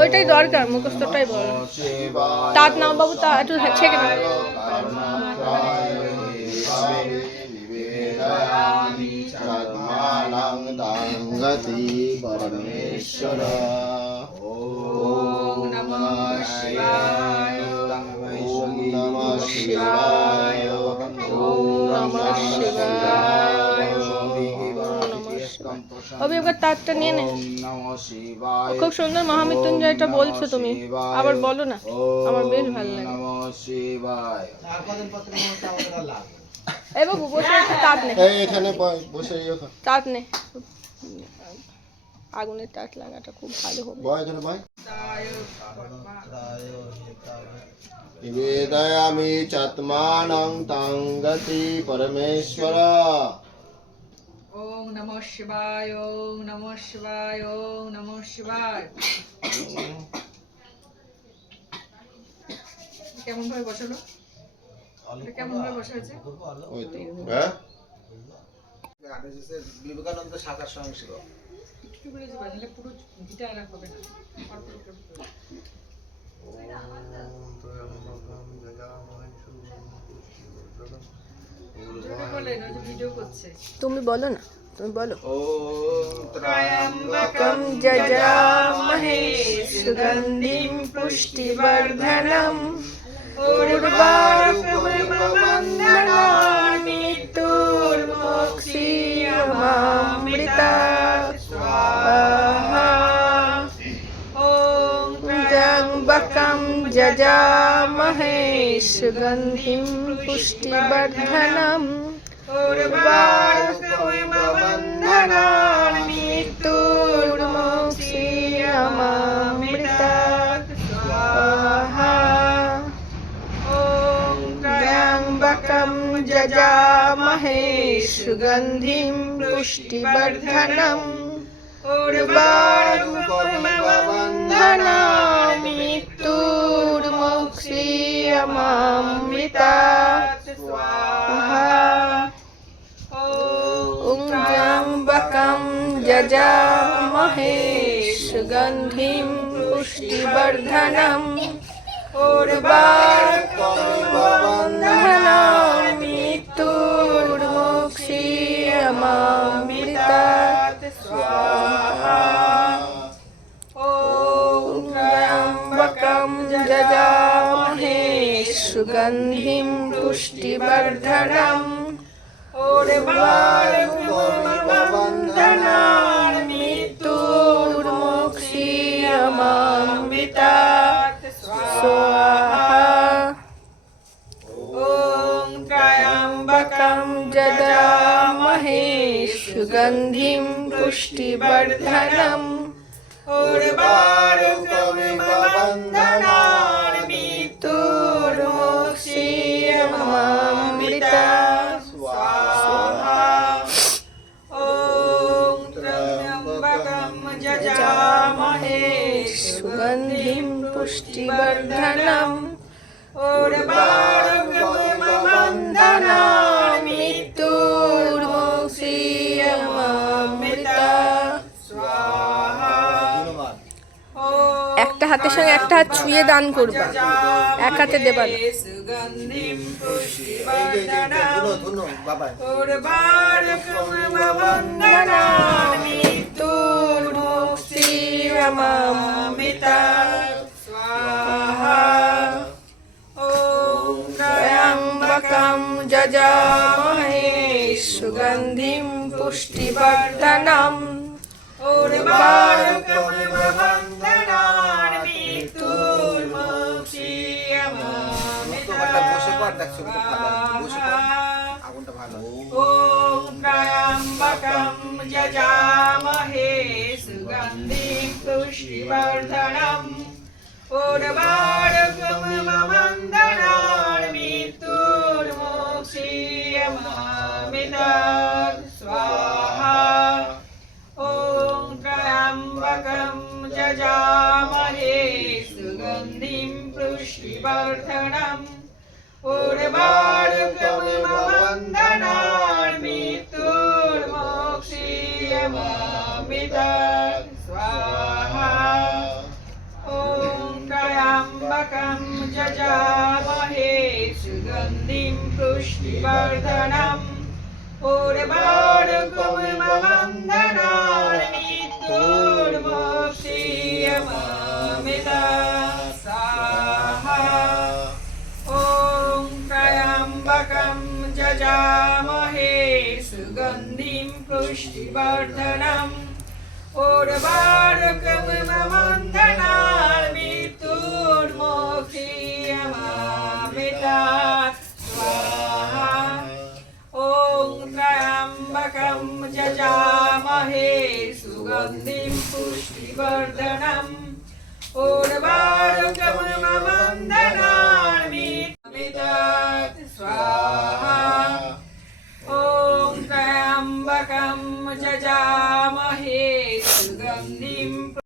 ওইটাই দরকার মুখস্থটাই শিবায়। তাঁত নাও বাবু তা একটু ছেঁকে চর্মাণং পরমেশ্বর। ওম নমঃ শিবায়। ওম নমঃ শিবায়। ওম নমঃ শিবায়। অভি ওকে তাঁতটা নিয়ে নে। খুব সুন্দর মহামৃত্যুঞ্জয়টা বলছো তুমি। আবার বলো না আমার বেশ ভালো লাগে। এই বাবু বসে একটু তাঁত নে। এখানে বসে তাঁত নে। আগুনের তাঁত লাগাটা খুব ভালো হবে। বয় এখানে বয়। নিবেদয়ামি চাত্মানং তাং গতি পরমেশ্বর। নমঃ শিবায় নমঃ শিবায় শিবায়। কেমন ভাবে বসালো? কেমন ভাবে বসা হয়েছে? হ্যাঁ? বিবেকানন্দ শাখার সহিংসিত একটু করে দিবা নাহলে পুরো গিটার আর হবে না। তুমি বলো না। बोलो। त्र्यम्बकं जजामहे सुगन्धिं पुष्टिवर्धनम्। पूर्वार्पमृता स्वाहा। ॐ त्र्यम्बकं जजामहे सुगन्धिं पुष्टिवर्धनम्। उर्वारुकमिमबन्धनानि तुर्मोक्षीयमामृता स्वाहा जजामहे सुगन्धिं पुष्टिवर्धनम् उर्वारुकमिमबन्धनानि तुर्मोक्षीयमामृता स्वाहा ॐ त्र्यम्बकं जजामहे सुगन्धिं पुष्टिवर्धनम् उर्वारुकमिमबन्धनानि तुर्मोक्षीयमामृता स्वाहा ॐ त्र्यम्बकं जजामहे सुगन्धिं पुष्टिवर्धनम् उर्वारुकमिमबन्धनानि त्र्यम्बकं जजामहे सुगन्धिं पुष्टिवर्धनम् उर्वारुकमिमबन्धनानि तुर्मोक्षीयमामृता स्वाहा একটা হাতের সঙ্গে একটা হাত ছুঁয়ে দান করবা এক হাতে দেবা না সুগন্ধিম পুষ্টিবর্ধনম ধুনো ধুনো বাবা क्षीरमामृता स्वाहा ॐ त्र्यम्बकं जजामहे सुगन्धिं पुष्टिवर्धनम् ॐ त्र्यम्बकं यजामहे सुगन्धिं पुष्टिवर्धनम् उर्वारुकमिमबन्धनानि तुर्मोक्षीयमामृता स्वाहा ॐ त्र्यम्बकं जजामहे सुगन्धिं पुष्टिवर्धनम् उर्वारुकमिमबन्धनानि त्र्यम्बकं जजामहे सुगन्धिं पुष्टिवर्धनम् पूर्वार्गममन्दनानित्योर्मोक्षीयमामितत् स्वाहा ॐ त्र्यम्बकं जजामहे सुगन्धिं पुष्टिवर्धनम् उर्वारुकममन्दनामितुर्मोक्षीयमामिता सुगन्धिं पुष्टिवर्धनम्। ओर्वारुकमन्दनामि स्वाहा। ॐ कयम्बकं जामहे सुगन्धिं